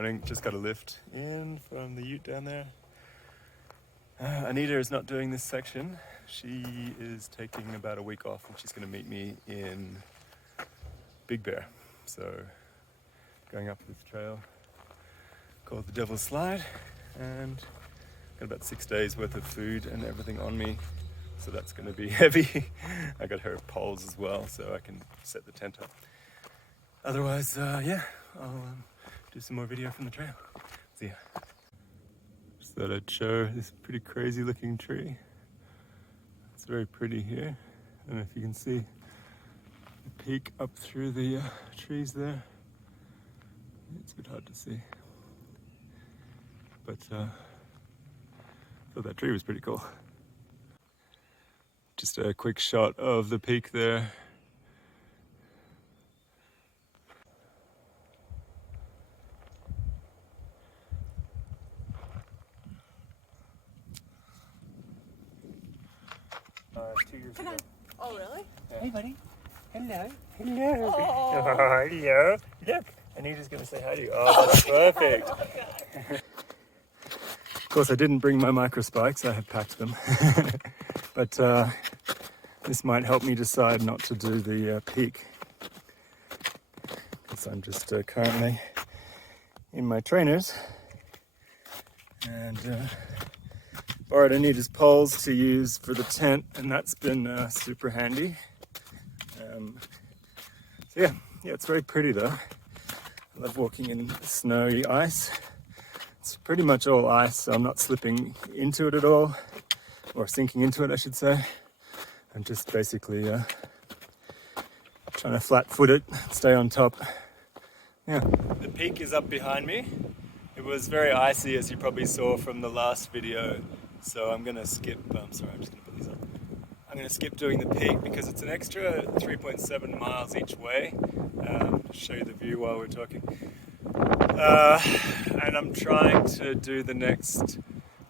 morning. Just got a lift in from the ute down there. Anita is not doing this section. She is taking about a week off and she's going to meet me in Big Bear. So going up this trail called the Devil's Slide, and got about 6 days worth of food and everything on me. So that's going to be heavy. I got her poles as well so I can set the tent up. Otherwise, yeah, I'll do some more video from the trail. See ya. Just thought I'd show this pretty crazy looking tree. It's very pretty here. I don't know if you can see the peak up through the trees there. It's a bit hard to see. But I thought that tree was pretty cool. Just a quick shot of the peak there. Come on. Oh, really? Yeah. Hey, buddy. Hello. Hello. Oh. Hello. Look. Anita's going to say hi to you. Oh, that's perfect. Of course, I didn't bring my micro spikes. I have packed them. But this might help me decide not to do the peak. Because I'm just currently in my trainers. And borrowed Anita's poles to use for the tent, and that's been super handy. So yeah, it's very pretty though. I love walking in snowy ice. It's pretty much all ice, so I'm not slipping into it at all, or sinking into it I should say. I'm just basically trying to flat-foot it, stay on top. Yeah. The peak is up behind me. It was very icy, as you probably saw from the last video. So I'm gonna skip, sorry, I'm just gonna put these on. I'm gonna skip doing the peak because it's an extra 3.7 miles each way. Show you the view while we're talking. And I'm trying to do the next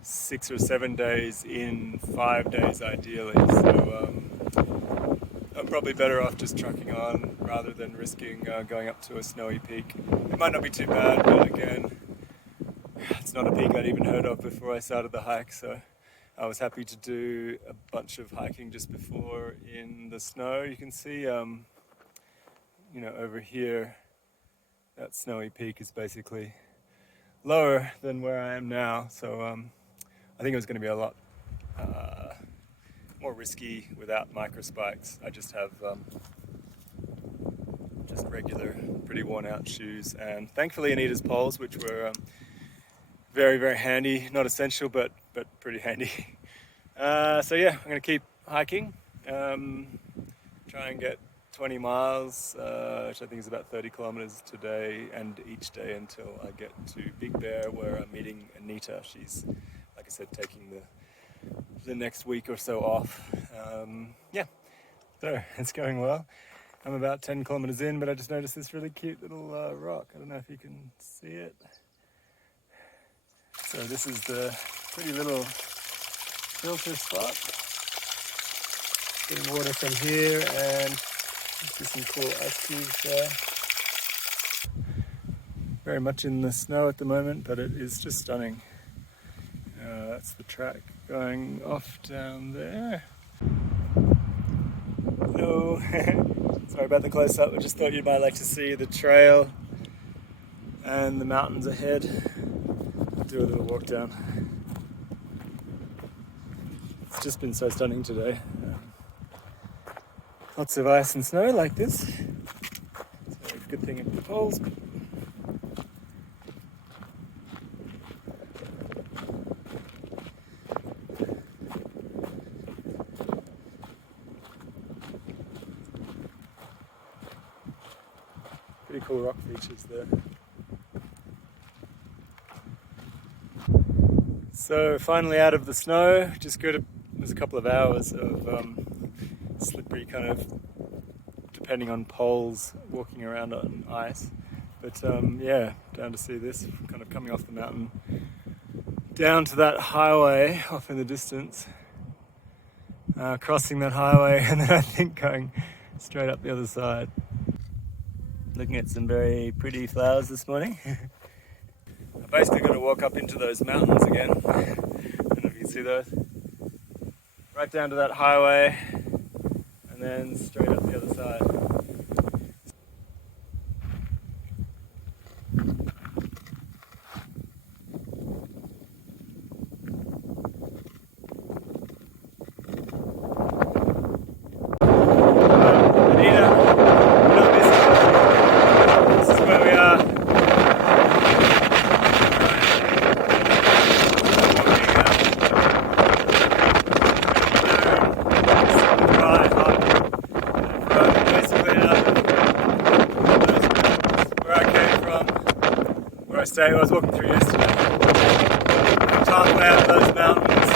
6 or 7 days in 5 days ideally. So I'm probably better off just trucking on rather than risking going up to a snowy peak. It might not be too bad, but again, it's not a peak I'd even heard of before I started the hike, so I was happy to do a bunch of hiking just before in the snow. You can see, you know, over here, that snowy peak is basically lower than where I am now, so I think it was going to be a lot more risky without micro spikes. I just have just regular, pretty worn out shoes, and thankfully Anita's poles, which were very, very handy. Not essential, but pretty handy. So yeah, I'm going to keep hiking. Try and get 20 miles, which I think is about 30 kilometers today and each day until I get to Big Bear, where I'm meeting Anita. She's, like I said, taking the next week or so off. Yeah, so it's going well. I'm about 10 kilometers in, but I just noticed this really cute little rock. I don't know if you can see it. So this is the pretty little filter spot. Getting water from here, and you see some cool ice cubes there. Very much in the snow at the moment, but it is just stunning. That's the track going off down there. No, sorry about the close-up. I just thought you might like to see the trail and the mountains ahead. Do a little walk down. It's just been so stunning today. Lots of ice and snow like this. So good thing of the poles. Pretty cool rock features there. So finally out of the snow, just good. There's a couple of hours of slippery kind of, depending on poles, walking around on ice. But yeah, down to see this, kind of coming off the mountain, down to that highway off in the distance, crossing that highway, and then I think going straight up the other side. Looking at some very pretty flowers this morning. Basically got to walk up into those mountains again. I don't know if you can see those. Right down to that highway and then straight up the other side. Anita, we're not missing. This is where we are. I was walking through yesterday. I'm talking about those mountains,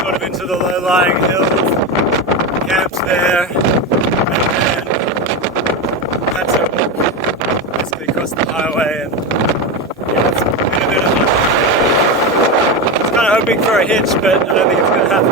sort of into the low-lying hills, camped there, and then had to walk basically across the highway, and yeah, it's been a bit of fun. I was kind of hoping for a hitch, but I don't think it's going to happen.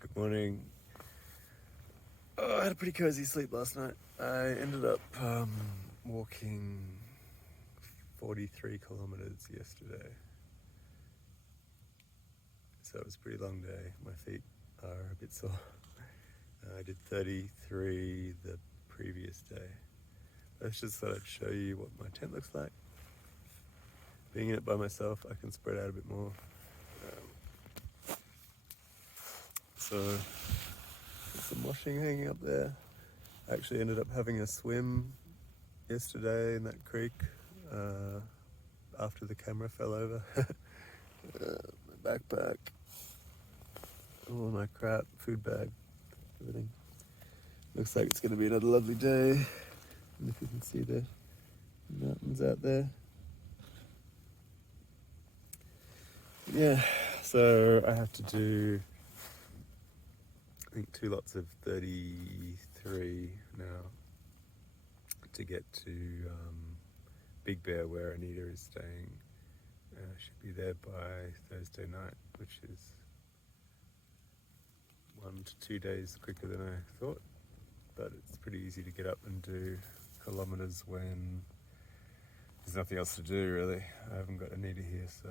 Good morning. Oh, I had a pretty cozy sleep last night. I ended up walking 43 kilometers yesterday. So it was a pretty long day. My feet are a bit sore. I did 33 the previous day. I just thought I'd show you what my tent looks like. Being in it by myself, I can spread out a bit more. So there's some washing hanging up there. I actually ended up having a swim yesterday in that creek after the camera fell over. My backpack, all my crap, food bag, everything. Looks like it's going to be another lovely day. And if you can see the mountains out there. Yeah, so I have to do, I think, 2 lots of 33 now to get to Big Bear, where Anita is staying. Should be there by Thursday night, which is 1 to 2 days quicker than I thought. But it's pretty easy to get up and do kilometers when there's nothing else to do, really. I haven't got Anita here, so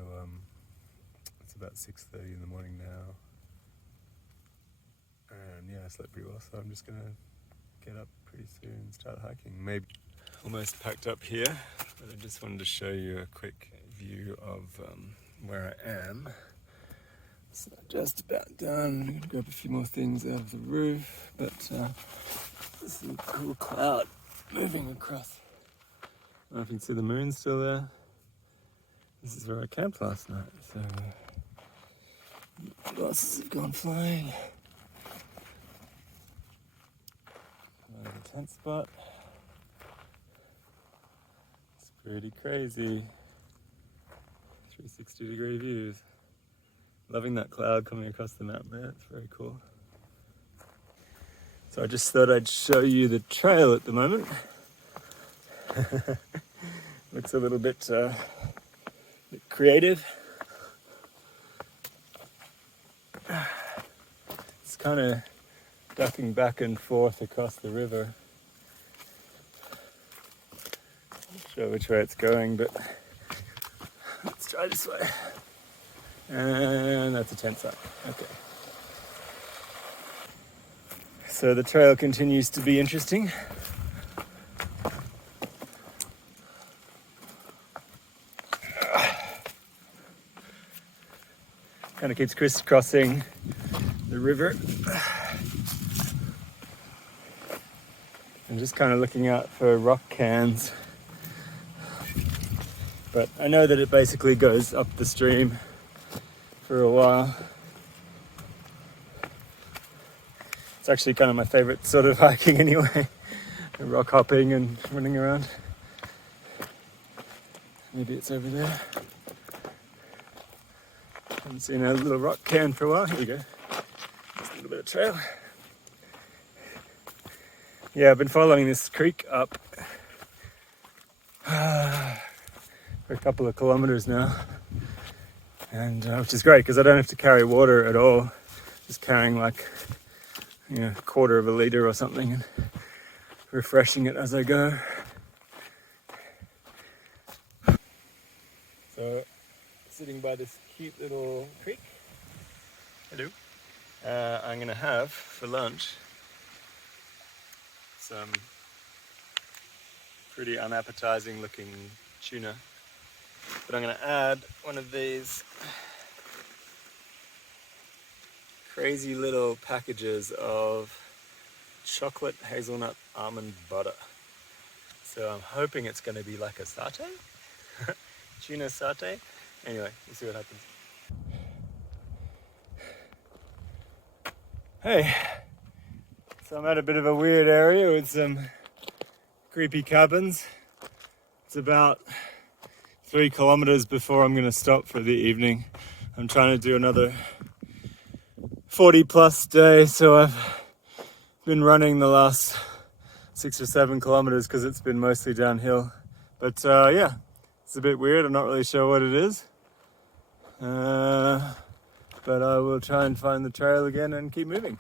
it's about 6:30 in the morning now. And yeah, I slept pretty well, so I'm just gonna get up pretty soon and start hiking. Maybe almost packed up here, but I just wanted to show you a quick view of where I am. So just about done. I'm gonna grab a few more things out of the roof, but there's some cool cloud moving across. I don't know if you can see the moon still there. This is where I camped last night, so glasses have gone flying. The tent spot. It's pretty crazy. 360-degree views. Loving that cloud coming across the mountain there. It's very cool. So I just thought I'd show you the trail at the moment. Looks a little bit creative. It's kind of ducking back and forth across the river. Not sure which way it's going, but let's try this way. And that's a tent site. Okay. So the trail continues to be interesting. Kind of keeps crisscrossing the river. I'm just kind of looking out for rock cairns. But I know that it basically goes up the stream for a while. It's actually kind of my favorite sort of hiking anyway. Rock hopping and running around. Maybe it's over there. Haven't seen a little rock cairn for a while. Here you go. Just a little bit of trail. Yeah, I've been following this creek up for a couple of kilometers now. And which is great because I don't have to carry water at all. Just carrying like, a quarter of a liter or something and refreshing it as I go. So, sitting by this cute little creek. Hello. I'm gonna have for lunch some pretty unappetizing looking tuna. But I'm gonna add one of these crazy little packages of chocolate hazelnut almond butter. So I'm hoping it's gonna be like a satay? Tuna satay? Anyway, we'll see what happens. Hey, so I'm at a bit of a weird area with some creepy cabins. It's about 3 kilometers before I'm gonna stop for the evening. I'm trying to do another 40 plus day, so I've been running the last 6 or 7 kilometers because it's been mostly downhill. But yeah, it's a bit weird. I'm not really sure what it is. But I will try and find the trail again and keep moving.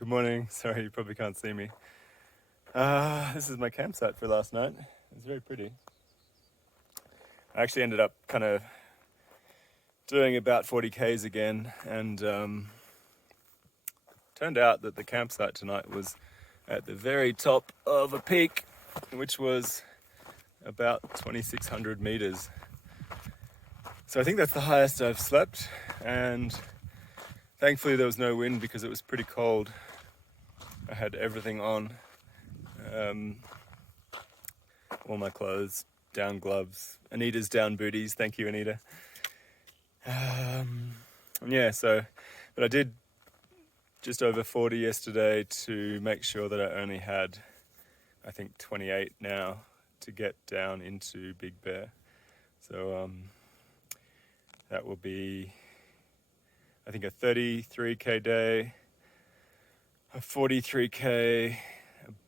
Good morning. Sorry, you probably can't see me. This is my campsite for last night. It's very pretty. I actually ended up kind of doing about 40 Ks again, and turned out that the campsite tonight was at the very top of a peak, which was about 2,600 meters. So I think that's the highest I've slept, and thankfully there was no wind because it was pretty cold. I had everything on, all my clothes, down gloves, Anita's down booties. Thank you, Anita. Yeah, but I did just over 40 yesterday to make sure that I only had, I think, 28 now to get down into Big Bear. So that will be, I think, a 33K day, a 43k,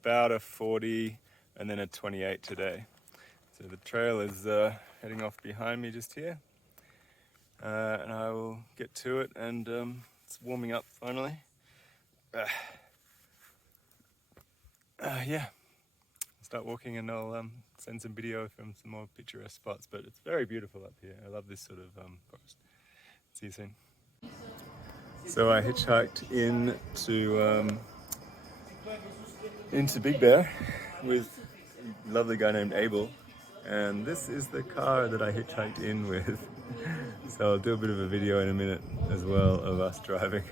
about a 40, and then a 28 today. So the trail is heading off behind me just here, and I will get to it, and it's warming up finally. Yeah, start walking, and I'll send some video from some more picturesque spots, but it's very beautiful up here. I love this sort of forest. See you soon. So I hitchhiked into Big Bear with a lovely guy named Abel, and this is the car that I hitchhiked in with. So I'll do a bit of a video in a minute as well of us driving.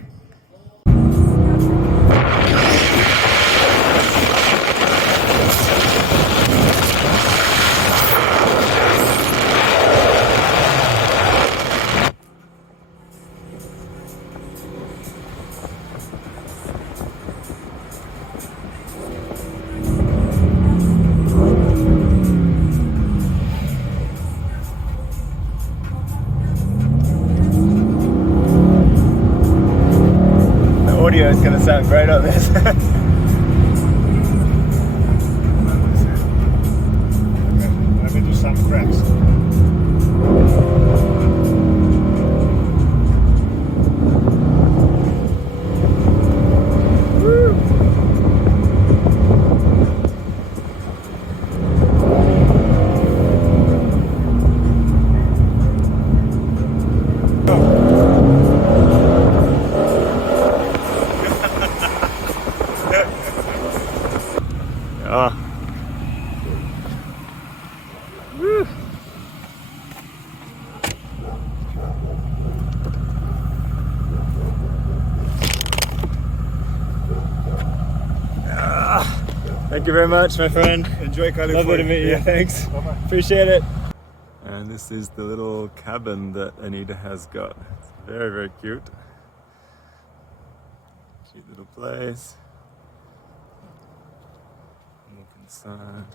Audio is going to sound great on this. Let me do some cracks. Oh. Woo. Thank you very much, my friend. Enjoy California. Lovely to meet you. Yeah. Thanks. Bye-bye. Appreciate it. And this is the little cabin that Anita has got. It's very, very cute. Cute little place. Look inside.